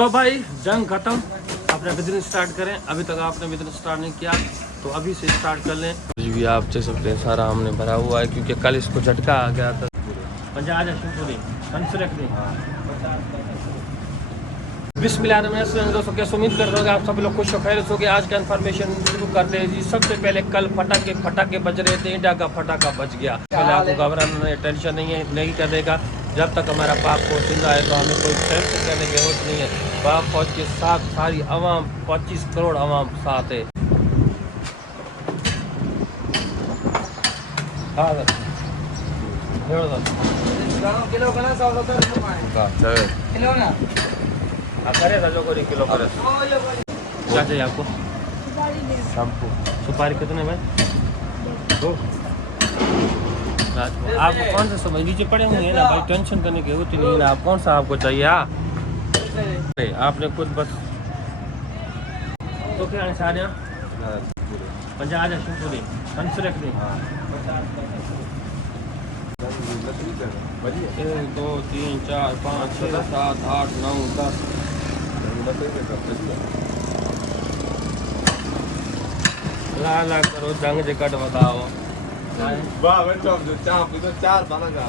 तो भाई जंग खत्म, अपना बिजनेस स्टार्ट करें। अभी तक आपने बिजनेस स्टार्ट नहीं किया तो अभी से स्टार्ट कर लें। भी आप देख सकते हैं सारा हमने भरा हुआ है क्योंकि कल इसको झटका आ गया था। बिस्मिल्लाहिर्रहमानिर्रहीम। दोस्तों कैसे उम्मीद कर रहे हो आप सब लोग खुश और खैरियत होगे। आज का इन्फॉर्मेशन शुरू करते हैं जी। सबसे पहले कल फटाके बज रहे थे, इंडिया का फटाका बच गया। पहले आपको घबराना टेंशन नहीं करेगा। जब तक हमारा पाक फौज जिंदा है तो हमें कोई टेंशन करने की जरूरत नहीं है। पाक फौज के साथ सारी आवाम 25 करोड़ आवाम साथ है। किलो क्या चाहिए आपको? सुपारी कितने भाई? 2। आपको कौन सा समझ नीचे पड़े होंगे ना भाई, टेंशन करने की जरूरत नहीं है। आप कौन सा आपको चाहिए? आपने खुद बस तो क्या सारे 50 शुक्र 1 2 3 4 5 6 7 8 9 10 ला करो जंग जे कट बताओ। वाह बेटा जो चार बनेगा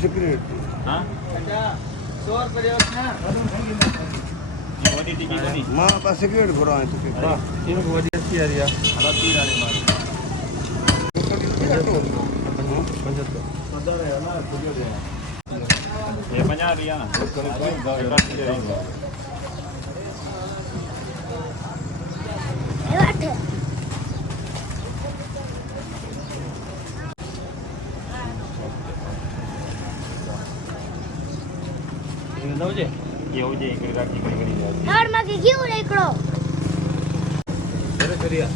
सिक्रेट। हाँ 100 रुपये मां पास सिक्रेट घोड़ा है तो के इन को वजह से यार हला 3 आने मार 75 है ना ये 50 रिया ना ये हो जाए एक राखी करी यार में के क्यों रे करो अरे करिया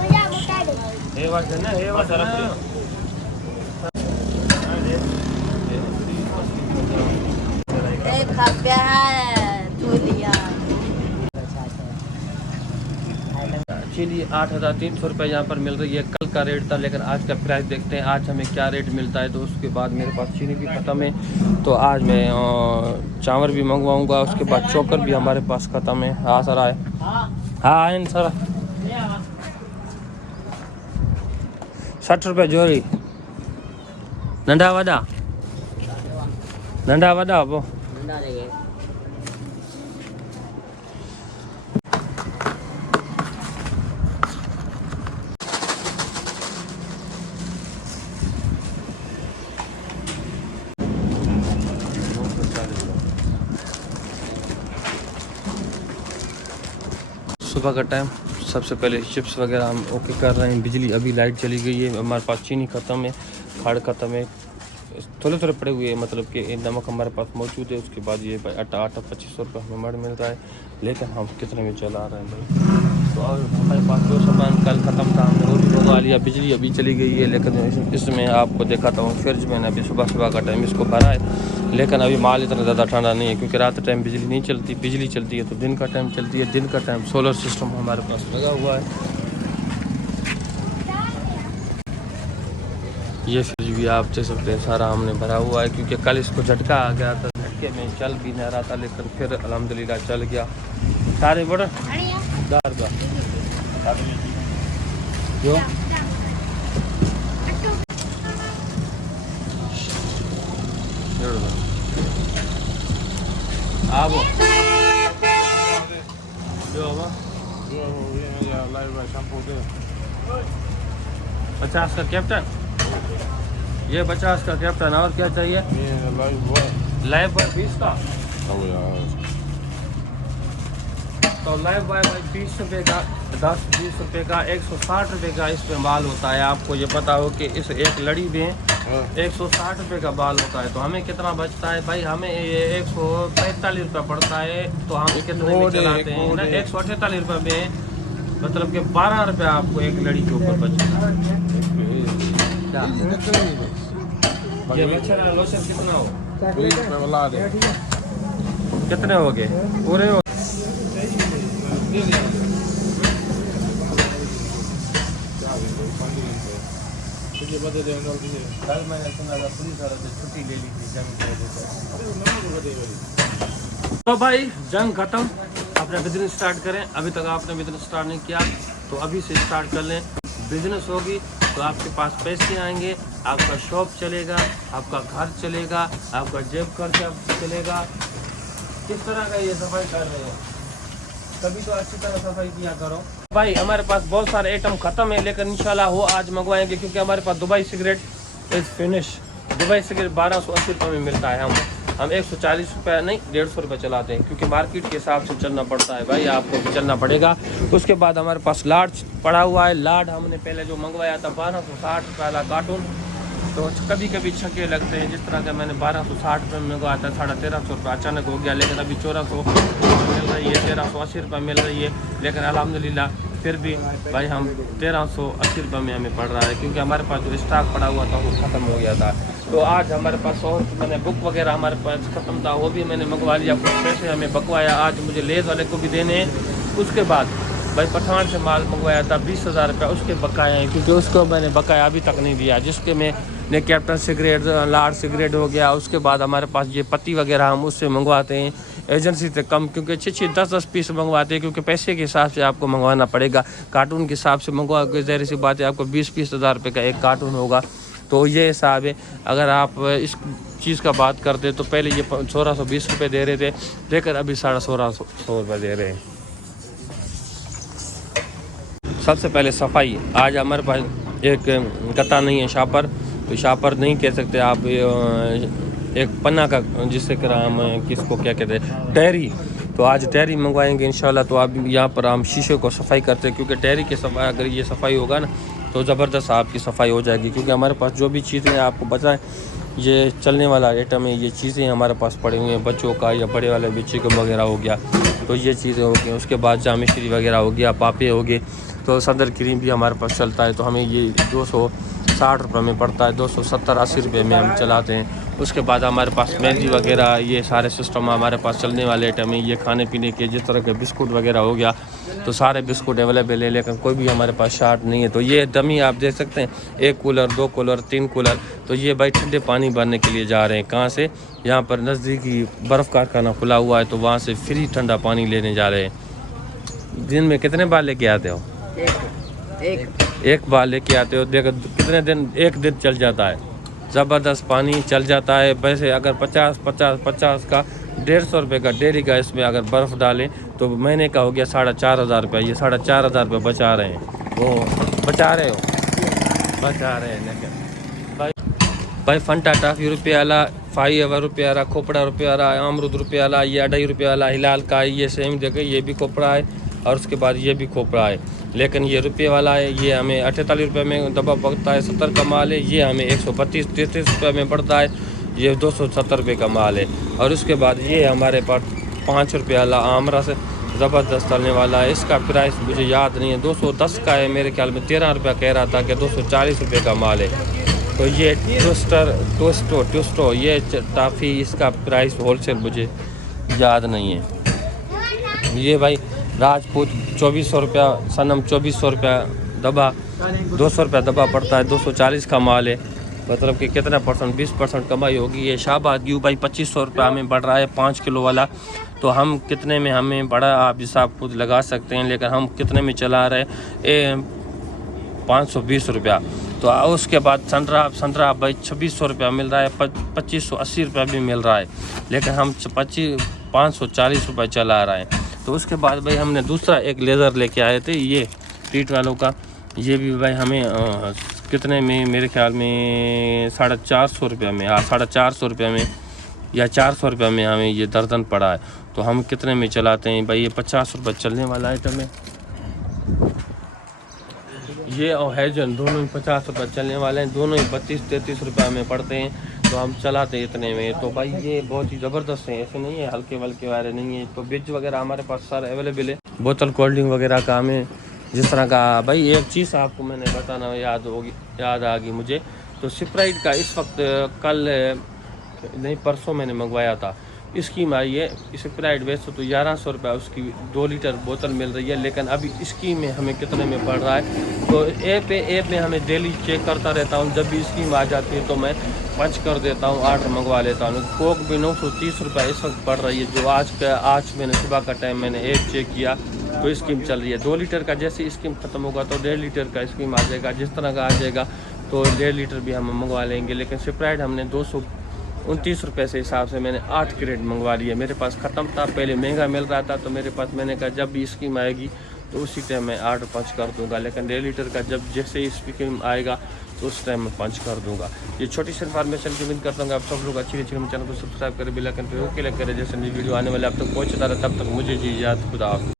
भैया मोटा दे ए बात है ना ए बात एक खप्या है तुलिया। चलिए 8,300 रुपये यहाँ पर मिल रही है। कल का रेट था लेकिन आज का प्राइस देखते हैं आज हमें क्या रेट मिलता है। तो उसके बाद मेरे पास चीनी भी ख़त्म है तो आज मैं चावल भी मंगवाऊंगा। उसके बाद चोकर भी हमारे पास ख़त्म है। हाँ सर आए, हाँ आए सर। 60 रुपये जोड़ी नंढा वड़ा वो सुबह का टाइम। सबसे पहले चिप्स वगैरह हम ओके कर रहे हैं। बिजली अभी लाइट चली गई है। हमारे पास चीनी ख़त्म है, खाड़ ख़त्म है, थोड़े पड़े हुए हैं मतलब कि नमक हमारे पास मौजूद है। उसके बाद ये आटा 2500 रुपये हमें मड़ मिल रहा है लेकिन हम कितने में चला रहे हैं भाई। तो और हमारे पास जो सामान कल ख़त्म था हमने वो भी मंगवा लिया। बिजली अभी चली गई है लेकिन इसमें आपको दिखाता हूँ फ्रिज में अभी सुबह का टाइम इसको भरा है लेकिन अभी माल इतना ज़्यादा ठंडा नहीं है क्योंकि रात टाइम बिजली नहीं चलती। बिजली चलती है तो दिन का टाइम चलती है। दिन का टाइम सोलर सिस्टम हमारे पास लगा हुआ है। ये फ्रिज भी आप देख सकते हैं सारा हमने भरा हुआ है क्योंकि कल इसको झटका आ गया था। झटके में चल भी नहीं रहा था लेकिन फिर अल्हम्दुलिल्लाह चल गया। सारे बड़ा दार का जो आप जो 50 का कैप्टन, ये 50 का कैप्टन। और क्या चाहिए? लाइफ बॉय 20 का। तो लाइफ बॉय 20 रुपये का 10-20 रुपये का 160 रुपये का इस पे माल होता है। आपको ये पता हो कि इस एक लड़ी में 160 रुपये का बाल होता है। तो हमें कितना बचता है भाई? हमें ये 145 रुपये पड़ता है। तो हम कितने में चलाते हैं ना? 148 रुपये में मतलब कि 12 रुपये आपको एक लड़ी के ऊपर बचेगा। ये मच्छर लोशन कितना हो? कितने हो गए पूरे हो? कल मैंने सुना था पुलिस वालों से छुट्टी ले ली थी जंग की वजह से। तो भाई जंग खत्म, अपना बिजनेस स्टार्ट करें। अभी तक आपने बिजनेस स्टार्ट नहीं किया तो अभी से स्टार्ट कर लें। बिजनेस होगी तो आपके पास पैसे आएंगे, आपका शॉप चलेगा, आपका घर चलेगा, आपका जेब खर्चा चलेगा। किस तरह का ये सफाई कर रहे हो, कभी तो अच्छी तरह सफाई किया करो। भाई हमारे पास बहुत सारे आइटम खत्म है, लेकिन इंशाल्लाह वो आज मंगवाएंगे क्योंकि हमारे पास Dubai cigarette is finish. Dubai cigarette 1280 रुपये में मिलता है। हम 140 रुपये नहीं 150 रुपये चलाते हैं क्योंकि मार्केट के हिसाब से चलना पड़ता है भाई, आपको भी चलना पड़ेगा। उसके बाद हमारे पास लाड पड़ा हुआ है। लाड हमने पहले जो मंगवाया था 1260 रुपये वाला कार्टून, तो कभी कभी छक्के लगते हैं। जिस तरह का मैंने 1260 रुपये में मंगवाया था 1350 रुपये अचानक हो गया, लेकिन अभी 1400 मिल रही है, 1380 रुपये मिल रही है। लेकिन अल्हम्दुलिल्लाह फिर भी भाई हम 1380 रुपये में हमें पड़ रहा है क्योंकि हमारे पास जो स्टॉक पड़ा हुआ था वो ख़त्म हो गया था। तो आज हमारे पास 100 रुपये मैंने बुक वगैरह हमारे पास ख़त्म था, वो भी मैंने मंगवा लिया। कुछ पैसे हमें बकवाया, आज मुझे लेज़ वाले को भी देने हैं। उसके बाद भाई पठान से माल मंगवाया था 20,000 रुपये, उसके बकाया हैं क्योंकि उसको मैंने बकाया अभी तक नहीं दिया। जिसके मैंने कैप्टन सिगरेट, लार्ड सिगरेट हो गया। उसके बाद हमारे पास ये पत्ती वगैरह हम उससे मंगवाते हैं एजेंसी से कम, क्योंकि 6-10 पीस मंगवाते हैं क्योंकि पैसे के हिसाब से आपको मंगवाना पड़ेगा। कार्टून के हिसाब से मंगवा के ज़ाहिर सी बात है आपको 20-20 हज़ार रुपये का एक कार्टून होगा। तो ये हिसाब है। अगर आप इस चीज़ का बात करते तो पहले ये 1620 रुपये दे रहे थे, लेकर अभी 1650 रुपये दे रहे हैं। सबसे पहले सफाई। आज हमारे पास एक गत्ता नहीं है, शापर, तो शापर नहीं कह सकते आप, एक पन्ना का जिससे कर हम किसको क्या कहते हैं, टहरी। तो आज टहरी मंगवाएंगे इंशाल्लाह। तो अब यहाँ पर हम शीशे को सफाई करते हैं क्योंकि टहरी की सफाई अगर ये सफाई होगा ना तो ज़बरदस्त आपकी सफाई हो जाएगी। क्योंकि हमारे पास जो भी चीज़ें आपको बताएं ये चलने वाला आइटम है, ये चीज़ें हमारे पास पड़ी हुई हैं, बच्चों का या बड़े वाले बच्चे को वगैरह हो गया, तो ये चीज़ें हो गई। उसके बाद जामिश्री वगैरह हो गया, पापे हो गए, तो सदर क्रीम भी हमारे पास चलता है। तो हमें ये 260 रुपये में पड़ता है, 270-80 रुपये में हम चलाते हैं। उसके बाद हमारे पास मेहंदी वगैरह ये सारे सिस्टम हमारे पास चलने वाले आइटम है। ये खाने पीने के जिस तरह के बिस्कुट वगैरह हो गया तो सारे बिस्कुट अवेलेबल है, लेकिन कोई भी हमारे पास शार्ट नहीं है। तो ये डमी आप देख सकते हैं, 1 कूलर 2 कूलर 3 कूलर। तो ये भाई ठंडे पानी भरने के लिए जा रहे हैं। कहाँ से? यहाँ पर नज़दीकी बर्फ़ कारखाना खुला हुआ है, तो वहाँ से फ्री ठंडा पानी लेने जा रहे हैं। दिन में कितने बार लेके आते हो? एक बार लेके आते हो। देखो कितने दिन, एक दिन चल जाता है, ज़बरदस्त पानी चल जाता है। वैसे अगर 50 का 150 रुपये का डेली का इसमें अगर बर्फ़ डालें तो महीने का हो गया 4,500 रुपये। ये 4,500 रुपये बचा रहे हैं, वो बचा रहे हैं। लेकिन भाई फंटा टाफी रुपये वाला, 5 रुपये वाला, खोपड़ा रुपये वाला, अमरूद रुपये वाला, ये 2.5 रुपये वाला हिलाल का, ये सेम जगह ये भी खोपड़ा है और उसके बाद ये भी खोपड़ा है। लेकिन ये रुपये वाला है, ये हमें 48 रुपये में दबा पड़ता है। 70 का माल है, ये हमें 132-33 रुपये में पड़ता है। ये 270 रुपये का माल है। और उसके बाद ये हमारे पास 5 रुपये वाला आमरा से ज़बरदस्त चलने वाला है। इसका प्राइस मुझे याद नहीं है, 210 का है मेरे ख्याल में। 13 रुपये कह रहा था कि 240 रुपये का माल है। तो ये ट्विस्टो ये टाफ़ी, इसका प्राइस होलसेल मुझे याद नहीं है। ये भाई राजपूत 2400 रुपया, सनम 2400 रुपया दबा, 200 रुपया दबा पड़ता है। 240 का माल है, मतलब कि कितना परसेंट, 20% कमाई होगी। ये शाहबाद ग्यू भाई 2500 रुपया हमें बढ़ रहा है 5 किलो वाला। तो हम कितने में हमें बड़ा आप हिसाब खुद लगा सकते हैं, लेकिन हम कितने में चला रहे 520 रुपया। तो उसके बाद संतरा भाई 2600 रुपया मिल रहा है, 2580 रुपया भी मिल रहा है, लेकिन हम 540 रुपये चला रहे हैं। तो उसके बाद भाई हमने दूसरा एक लेज़र लेके आए थे, ये टीट वालों का। ये भी भाई हमें कितने में, मेरे ख्याल में 450 रुपये में, 450 रुपये में या 400 रुपये में हमें ये दर्जन पड़ा है। तो हम कितने में चलाते हैं भाई? ये 50 रुपये चलने वाला आइटम है। ये और हैजन दोनों ही 50 रुपये चलने वाले हैं, दोनों ही 32-33 रुपये में पड़ते हैं। तो हम चलाते हैं इतने में। तो भाई ये बहुत ही ज़बरदस्त है, ऐसे नहीं है हल्के वल्के वाले नहीं है। तो बिज वगैरह हमारे पास सारे अवेलेबल है। बोतल कोल्ड ड्रिंक वगैरह का हमें जिस तरह का भाई, एक चीज़ आपको मैंने बताना याद आ गई मुझे। तो स्प्राइट का इस वक्त कल नहीं परसों मैंने मंगवाया था, स्कीम आई है। स्प्राइट वैसे तो 1100 रुपये उसकी 2 लीटर बोतल मिल रही है, लेकिन अभी स्कीम में हमें कितने में पड़ रहा है। तो ऐप में हमें डेली चेक करता रहता हूँ, जब भी स्कीम आ जाती है तो मैं पंच कर देता हूँ, ऑर्डर मंगवा लेता हूँ। कोक भी 930 रुपये इस वक्त पड़ रही है, जो आज मैंने सुबह का टाइम मैंने ऐप चेक किया तो स्कीम चल रही है। 2 लीटर का जैसे स्कीम ख़त्म होगा तो 1.5 लीटर का स्कीम आ जाएगा। जिस तरह का आ जाएगा तो 1.5 लीटर भी हम मंगवा लेंगे। लेकिन स्प्राइट हमने 229 रुपये से हिसाब से मैंने 8 क्रेट मंगवा लिया। मेरे पास ख़त्म था, पहले महंगा मिल रहा था तो मेरे पास, मैंने कहा जब भी स्कीम आएगी तो उसी टाइम मैं ऑर्डर पंच कर दूंगा। लेकिन 1.5 लीटर का जब जैसे ही स्कीम आएगा तो उस टाइम मैं पंच कर दूंगा। ये छोटी सी इन्फॉर्मेशन की उम्मीद करता हूँ आप सब लोग अच्छी चैनल को सब्सक्राइब करें, बेल आइकन पर ओके लग करें, जैसे नई वीडियो आने वाले आप तक पहुँचता रहे। तब तक मुझे जी याद खुदा।